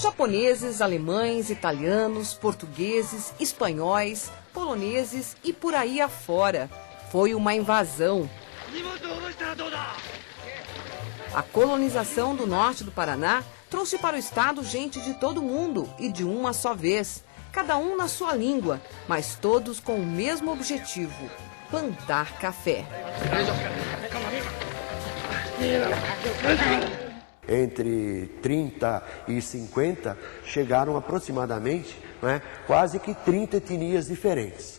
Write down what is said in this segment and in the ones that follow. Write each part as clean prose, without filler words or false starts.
Japoneses, alemães, italianos, portugueses, espanhóis, poloneses e por aí afora. Foi uma invasão. A colonização do norte do Paraná trouxe para o estado gente de todo mundo e de uma só vez. Cada um na sua língua, mas todos com o mesmo objetivo: plantar café. Entre 30 e 50 chegaram aproximadamente, quase que 30 etnias diferentes,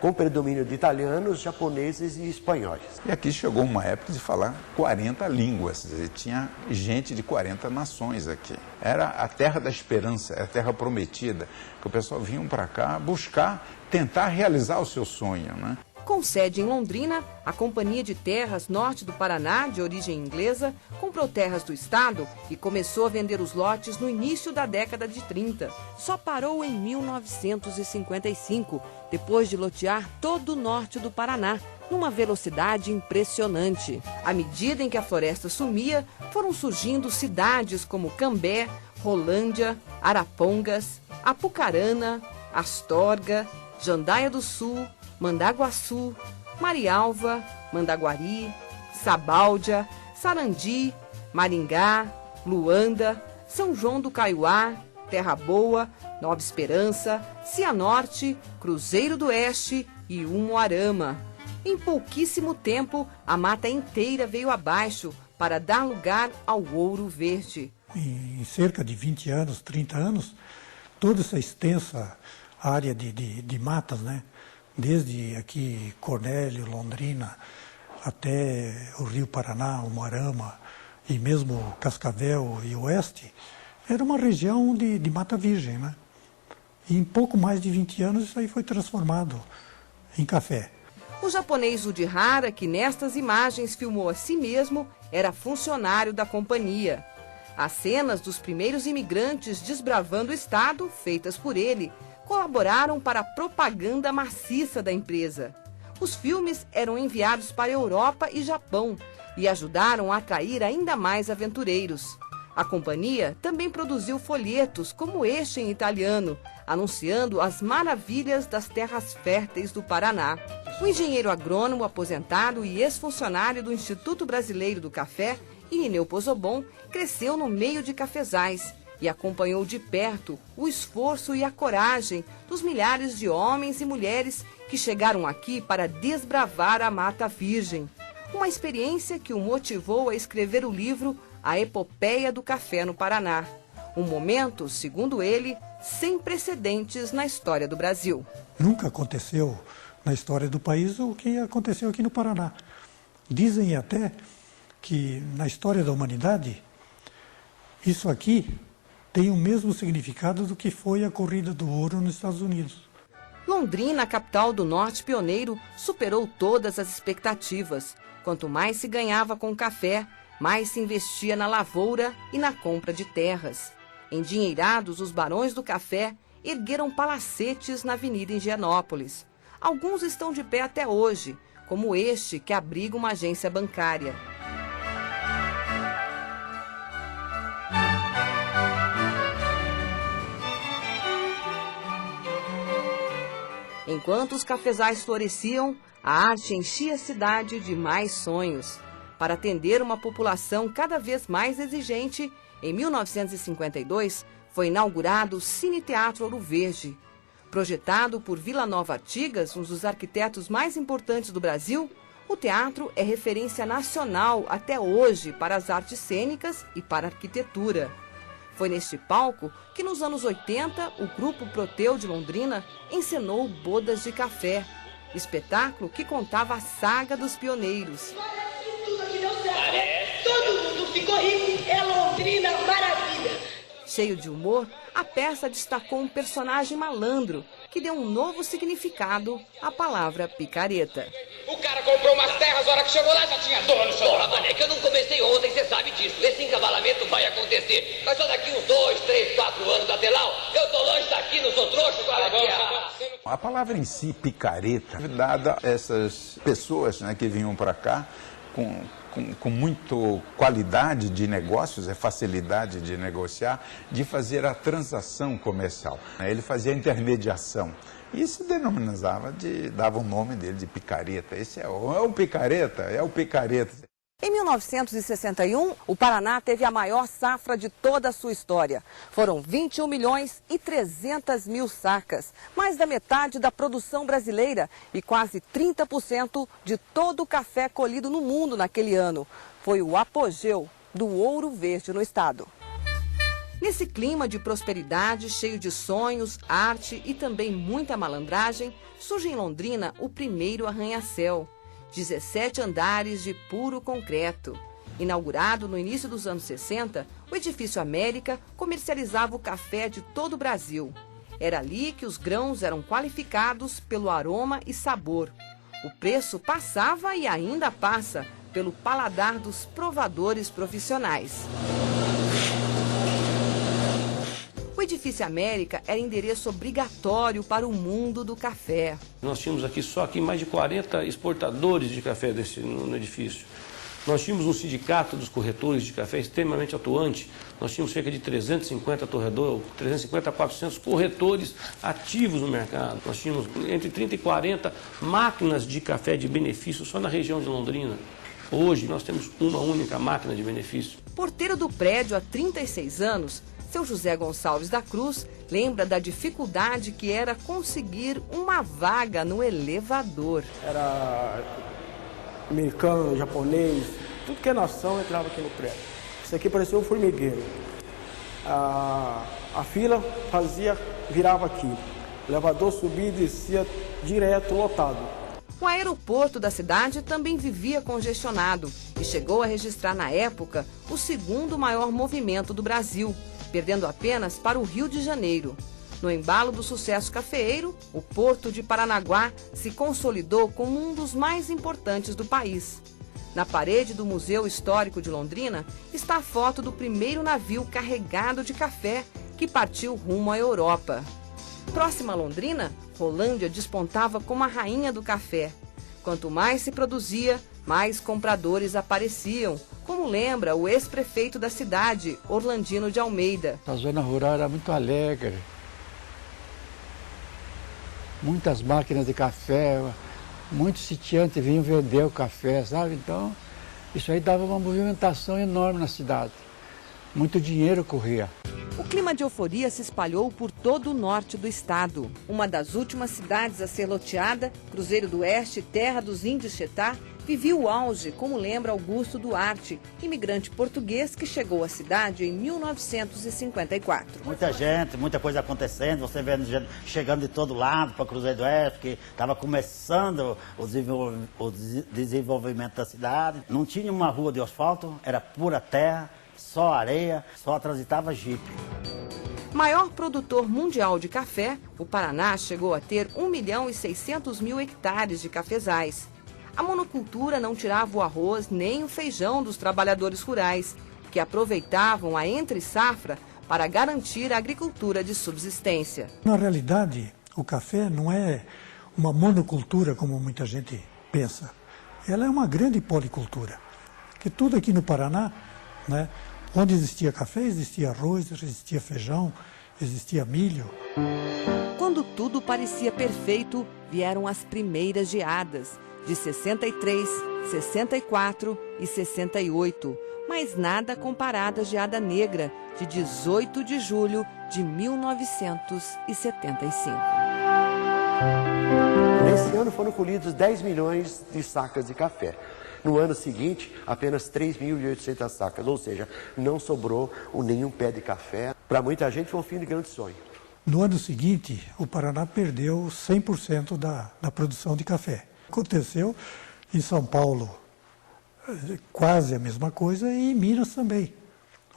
com predomínio de italianos, japoneses e espanhóis. E aqui chegou uma época de falar 40 línguas, tinha gente de 40 nações aqui. Era a terra da esperança, a terra prometida, que o pessoal vinha para cá buscar, tentar realizar o seu sonho, né? Com sede em Londrina, a Companhia de Terras Norte do Paraná, de origem inglesa, comprou terras do estado e começou a vender os lotes no início da década de 30. Só parou em 1955, depois de lotear todo o norte do Paraná, numa velocidade impressionante. À medida em que a floresta sumia, foram surgindo cidades como Cambé, Rolândia, Arapongas, Apucarana, Astorga, Jandaia do Sul, Mandaguaçu, Marialva, Mandaguari, Sabáudia, Sarandi, Maringá, Luanda, São João do Caiuá, Terra Boa, Nova Esperança, Cianorte, Cruzeiro do Oeste e Umuarama. Em pouquíssimo tempo, a mata inteira veio abaixo para dar lugar ao ouro verde. Em cerca de 20 anos, 30 anos, toda essa extensa área de matas, desde aqui Cornélio, Londrina, até o Rio Paraná, Umuarama e mesmo Cascavel e Oeste, era uma região de mata virgem, E em pouco mais de 20 anos isso aí foi transformado em café. O japonês Ujihara, que nestas imagens filmou a si mesmo, era funcionário da companhia. As cenas dos primeiros imigrantes desbravando o estado, feitas por ele, colaboraram para a propaganda maciça da empresa. Os filmes eram enviados para a Europa e Japão e ajudaram a atrair ainda mais aventureiros. A companhia também produziu folhetos como este em italiano, anunciando as maravilhas das terras férteis do Paraná. O engenheiro agrônomo aposentado e ex-funcionário do Instituto Brasileiro do Café, Irineu Pozobon, cresceu no meio de cafezais e acompanhou de perto o esforço e a coragem dos milhares de homens e mulheres que chegaram aqui para desbravar a Mata Virgem. Uma experiência que o motivou a escrever o livro A Epopeia do Café no Paraná. Um momento, segundo ele, sem precedentes na história do Brasil. Nunca aconteceu na história do país o que aconteceu aqui no Paraná. Dizem até que na história da humanidade, isso aqui tem o mesmo significado do que foi a corrida do ouro nos Estados Unidos. Londrina, a capital do norte pioneiro, superou todas as expectativas. Quanto mais se ganhava com o café, mais se investia na lavoura e na compra de terras. Endinheirados, os barões do café ergueram palacetes na Avenida Higienópolis. Alguns estão de pé até hoje, como este que abriga uma agência bancária. Enquanto os cafezais floresciam, a arte enchia a cidade de mais sonhos. Para atender uma população cada vez mais exigente, em 1952 foi inaugurado o Cine Teatro Ouro Verde. Projetado por Vila Nova Artigas, um dos arquitetos mais importantes do Brasil, o teatro é referência nacional até hoje para as artes cênicas e para a arquitetura. Foi neste palco que, nos anos 80, o Grupo Proteu de Londrina encenou Bodas de Café, espetáculo que contava a saga dos pioneiros. Tudo aqui deu certo. Todo mundo ficou rico, é Londrina, maravilha! Cheio de humor, a peça destacou um personagem malandro que deu um novo significado à palavra picareta. O cara comprou umas terras, a hora que chegou lá já tinha dono. Porra, mané, que eu não comecei ontem, você sabe disso. Esse encavalamento vai acontecer. Mas só daqui uns 2, 3, 4 anos até lá, eu tô longe daqui, não sou trouxa, qual é? A palavra em si, picareta, dada a essas pessoas que vinham para cá com com muita qualidade de negócios, facilidade de negociar, de fazer a transação comercial. Ele fazia a intermediação. E se denominava, dava o nome dele de picareta. Esse é o picareta, é o picareta. Em 1961, o Paraná teve a maior safra de toda a sua história. Foram 21 milhões e 300 mil sacas, mais da metade da produção brasileira e quase 30% de todo o café colhido no mundo naquele ano. Foi o apogeu do ouro verde no estado. Nesse clima de prosperidade, cheio de sonhos, arte e também muita malandragem, surge em Londrina o primeiro arranha-céu. 17 andares de puro concreto. Inaugurado no início dos anos 60, o edifício América comercializava o café de todo o Brasil. Era ali que os grãos eram qualificados pelo aroma e sabor. O preço passava e ainda passa pelo paladar dos provadores profissionais. O edifício América era endereço obrigatório para o mundo do café. Nós tínhamos só aqui mais de 40 exportadores de café no edifício. Nós tínhamos um sindicato dos corretores de café extremamente atuante. Nós tínhamos cerca de 350 a 400 corretores ativos no mercado. Nós tínhamos entre 30 e 40 máquinas de café de benefício só na região de Londrina. Hoje nós temos uma única máquina de benefício. Porteiro do prédio há 36 anos, seu José Gonçalves da Cruz lembra da dificuldade que era conseguir uma vaga no elevador. Era americano, japonês, tudo que é nação entrava aqui no prédio. Isso aqui parecia um formigueiro. A fila virava aqui. O elevador subia e descia direto, lotado. O aeroporto da cidade também vivia congestionado e chegou a registrar na época o segundo maior movimento do Brasil, perdendo apenas para o Rio de Janeiro. No embalo do sucesso cafeeiro, o Porto de Paranaguá se consolidou como um dos mais importantes do país. Na parede do Museu Histórico de Londrina está a foto do primeiro navio carregado de café que partiu rumo à Europa. Próxima a Londrina, Rolândia despontava como a rainha do café. Quanto mais se produzia, mais compradores apareciam, como lembra o ex-prefeito da cidade, Orlandino de Almeida. A zona rural era muito alegre. Muitas máquinas de café, muitos sitiantes vinham vender o café, sabe? Então, isso aí dava uma movimentação enorme na cidade. Muito dinheiro corria. O clima de euforia se espalhou por todo o norte do estado. Uma das últimas cidades a ser loteada, Cruzeiro do Oeste, terra dos índios Chetá, vivia o auge, como lembra Augusto Duarte, imigrante português que chegou à cidade em 1954. Muita gente, muita coisa acontecendo, você vendo gente chegando de todo lado para Cruzeiro do Oeste, que estava começando o desenvolvimento da cidade. Não tinha uma rua de asfalto, era pura terra, só areia, só transitava jipe. Maior produtor mundial de café, o Paraná chegou a ter 1.600.000 hectares de cafezais. A monocultura não tirava o arroz nem o feijão dos trabalhadores rurais, que aproveitavam a entre-safra para garantir a agricultura de subsistência. Na realidade, o café não é uma monocultura como muita gente pensa. Ela é uma grande policultura. Que tudo aqui no Paraná, né, onde existia café, existia arroz, existia feijão, existia milho. Quando tudo parecia perfeito, vieram as primeiras geadas, de 63, 64 e 68, mas nada comparado à geada negra, de 18 de julho de 1975. Nesse ano foram colhidos 10 milhões de sacas de café. No ano seguinte, apenas 3.800 sacas, ou seja, não sobrou nenhum pé de café. Para muita gente foi um fim de grande sonho. No ano seguinte, o Paraná perdeu 100% da produção de café. Aconteceu em São Paulo quase a mesma coisa e em Minas também.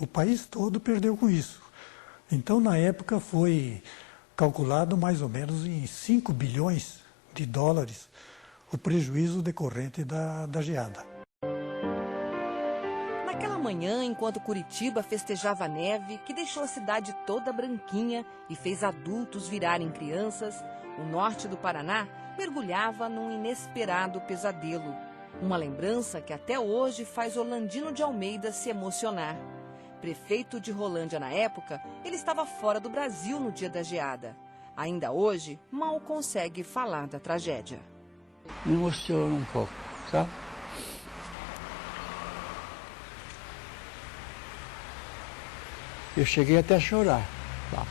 O país todo perdeu com isso. Então, na época, foi calculado mais ou menos em 5 bilhões de dólares o prejuízo decorrente da geada. Naquela manhã, enquanto Curitiba festejava a neve, que deixou a cidade toda branquinha e fez adultos virarem crianças, o norte do Paraná mergulhava num inesperado pesadelo. Uma lembrança que até hoje faz Orlandino de Almeida se emocionar. Prefeito de Rolândia na época, ele estava fora do Brasil no dia da geada. Ainda hoje, mal consegue falar da tragédia. Me emociona um pouco, sabe? Eu cheguei até a chorar. Tá?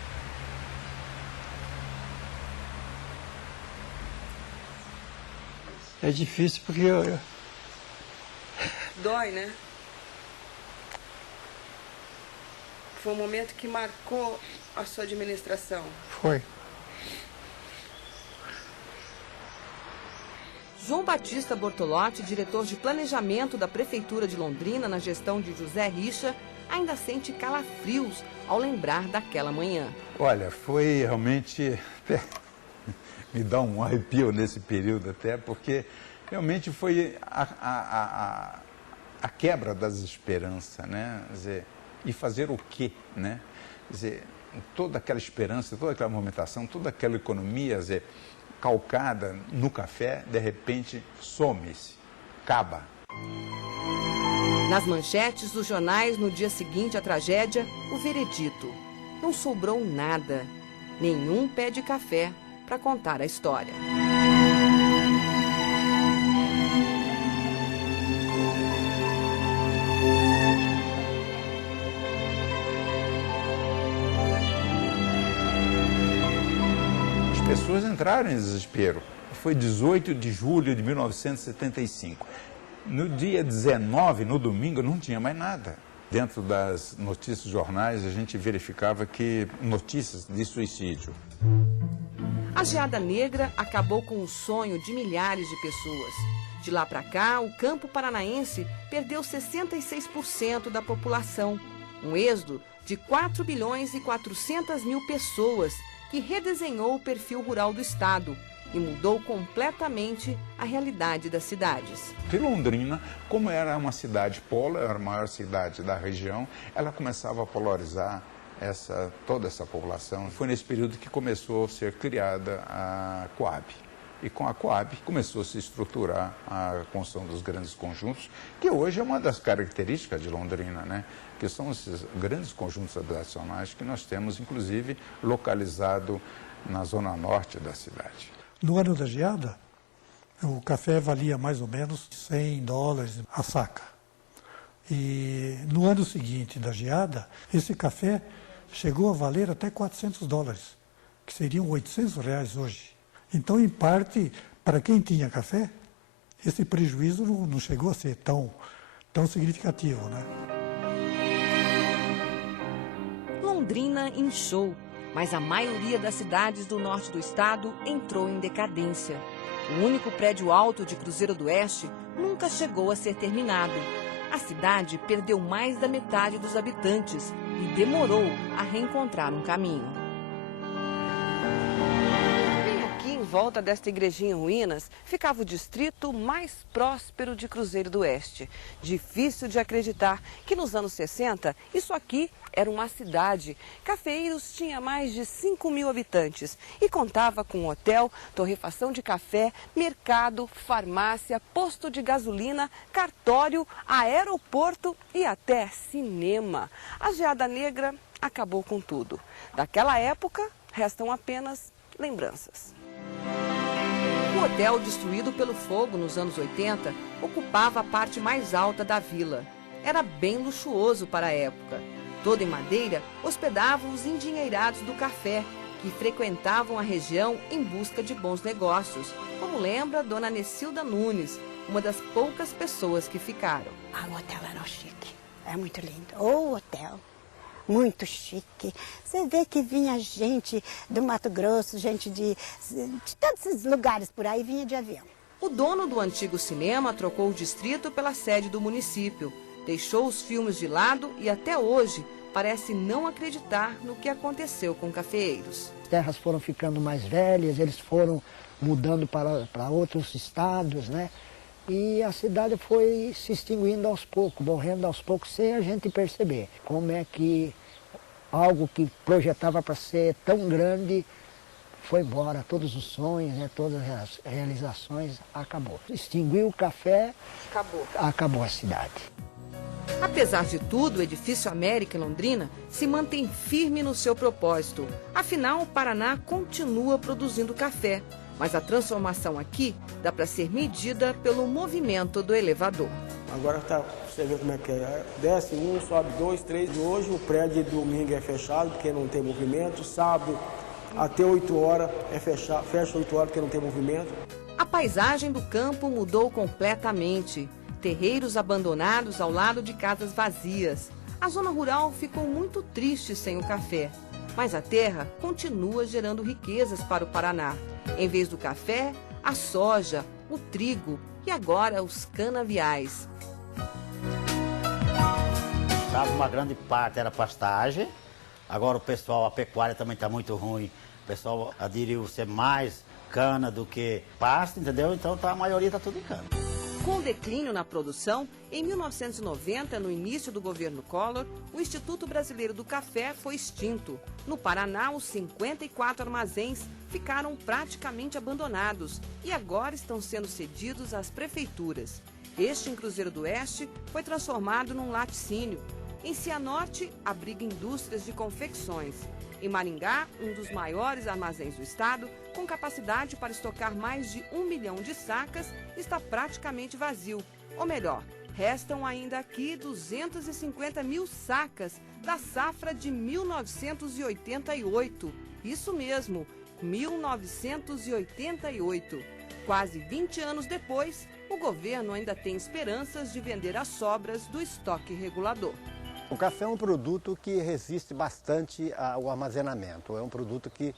É difícil porque eu... Dói, né? Foi um momento que marcou a sua administração. Foi. João Batista Bortolotti, diretor de planejamento da Prefeitura de Londrina na gestão de José Richa, ainda sente calafrios ao lembrar daquela manhã. Olha, foi realmente... me dá um arrepio nesse período até, porque realmente foi a quebra das esperanças, né? Quer dizer, e fazer o quê, né? Quer dizer, toda aquela esperança, toda aquela movimentação, toda aquela economia, quer dizer, calcada no café, de repente some-se, acaba. Nas manchetes dos jornais no dia seguinte à tragédia, o veredito. Não sobrou nada, nenhum pé de café para contar a história. As pessoas entraram em desespero. Foi 18 de julho de 1975. No dia 19, no domingo, não tinha mais nada. Dentro das notícias dos jornais, a gente verificava que notícias de suicídio. A geada negra acabou com o sonho de milhares de pessoas. De lá para cá, o campo paranaense perdeu 66% da população. Um êxodo de 4 bilhões e 400 mil pessoas que redesenhou o perfil rural do estado e mudou completamente a realidade das cidades. E Londrina, como era uma cidade polo, era a maior cidade da região, ela começava a polarizar toda essa população. Foi nesse período que começou a ser criada a Coab. E com a Coab começou a se estruturar a construção dos grandes conjuntos, que hoje é uma das características de Londrina, né? Que são esses grandes conjuntos habitacionais que nós temos, inclusive, localizado na zona norte da cidade. No ano da geada, o café valia mais ou menos $100 a saca. E no ano seguinte da geada, esse café chegou a valer até $400, que seriam R$800 hoje. Então, em parte, para quem tinha café, esse prejuízo não chegou a ser tão significativo, né? Londrina inchou, mas a maioria das cidades do norte do estado entrou em decadência. O único prédio alto de Cruzeiro do Oeste nunca chegou a ser terminado. A cidade perdeu mais da metade dos habitantes e demorou a reencontrar um caminho. Em volta desta igrejinha em ruínas, ficava o distrito mais próspero de Cruzeiro do Oeste. Difícil de acreditar que nos anos 60, isso aqui era uma cidade. Cafeeiros tinha mais de 5 mil habitantes e contava com hotel, torrefação de café, mercado, farmácia, posto de gasolina, cartório, aeroporto e até cinema. A geada negra acabou com tudo. Daquela época, restam apenas lembranças. O hotel, destruído pelo fogo nos anos 80, ocupava a parte mais alta da vila. Era bem luxuoso para a época. Todo em madeira, hospedava os endinheirados do café, que frequentavam a região em busca de bons negócios, como lembra Dona Necilda Nunes, uma das poucas pessoas que ficaram. O hotel era chique, é muito lindo. O hotel. Muito chique. Você vê que vinha gente do Mato Grosso, gente de todos esses lugares por aí, vinha de avião. O dono do antigo cinema trocou o distrito pela sede do município. Deixou os filmes de lado e até hoje parece não acreditar no que aconteceu com cafeeiros. As terras foram ficando mais velhas, eles foram mudando para outros estados, né? E a cidade foi se extinguindo aos poucos, morrendo aos poucos, sem a gente perceber. Como é que algo que projetava para ser tão grande foi embora, todos os sonhos, né, todas as realizações, acabou. Extinguiu o café, acabou a cidade. Apesar de tudo, o Edifício América em Londrina se mantém firme no seu propósito. Afinal, o Paraná continua produzindo café, mas a transformação aqui dá para ser medida pelo movimento do elevador. Agora você vê como é que é. Desce um, sobe dois, três. Hoje o prédio de domingo é fechado porque não tem movimento. Sábado até 8 horas é fechado, fecha 8 horas porque não tem movimento. A paisagem do campo mudou completamente. Terreiros abandonados ao lado de casas vazias. A zona rural ficou muito triste sem o café. Mas a terra continua gerando riquezas para o Paraná. Em vez do café, a soja, o trigo e agora os canaviais. Uma grande parte era pastagem. Agora o pessoal, a pecuária também está muito ruim. O pessoal aderiu ser mais cana do que pasto, entendeu? Então a maioria está tudo em cana. Com o declínio na produção, em 1990, no início do governo Collor, o Instituto Brasileiro do Café foi extinto. No Paraná, os 54 armazéns ficaram praticamente abandonados e agora estão sendo cedidos às prefeituras. Este, em Cruzeiro do Oeste, foi transformado num laticínio. Em Cianorte, abriga indústrias de confecções. Em Maringá, um dos maiores armazéns do estado, com capacidade para estocar mais de 1 milhão de sacas, está praticamente vazio. Ou melhor, restam ainda aqui 250 mil sacas da safra de 1988. Isso mesmo, 1988. Quase 20 anos depois, o governo ainda tem esperanças de vender as sobras do estoque regulador. O café é um produto que resiste bastante ao armazenamento. É um produto que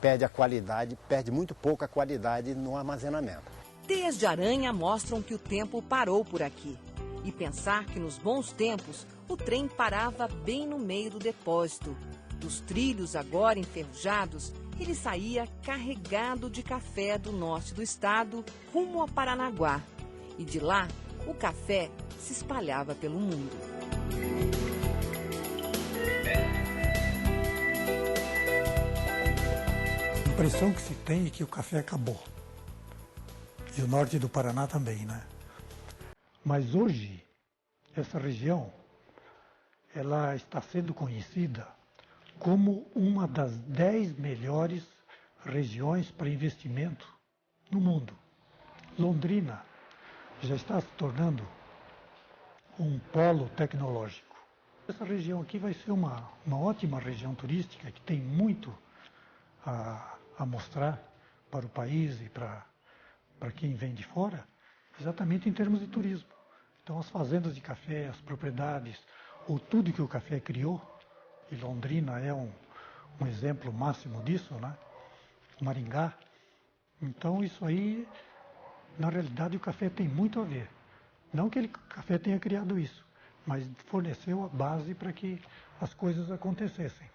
perde a qualidade, perde muito pouco a qualidade no armazenamento. Teias de aranha mostram que o tempo parou por aqui. E pensar que nos bons tempos o trem parava bem no meio do depósito. Dos trilhos agora enferrujados, ele saía carregado de café do norte do estado rumo a Paranaguá. E de lá, o café se espalhava pelo mundo. A impressão que se tem é que o café acabou. E o norte do Paraná também, né? Mas hoje, essa região, ela está sendo conhecida como uma das 10 melhores regiões para investimento no mundo. Londrina já está se tornando um polo tecnológico. Essa região aqui vai ser uma ótima região turística que tem muito a mostrar para o país e para quem vem de fora, exatamente em termos de turismo. Então as fazendas de café, as propriedades, ou tudo que o café criou, e Londrina é um exemplo máximo disso, né? Maringá. Então isso aí, na realidade o café tem muito a ver. Não que o café tenha criado isso, mas forneceu a base para que as coisas acontecessem.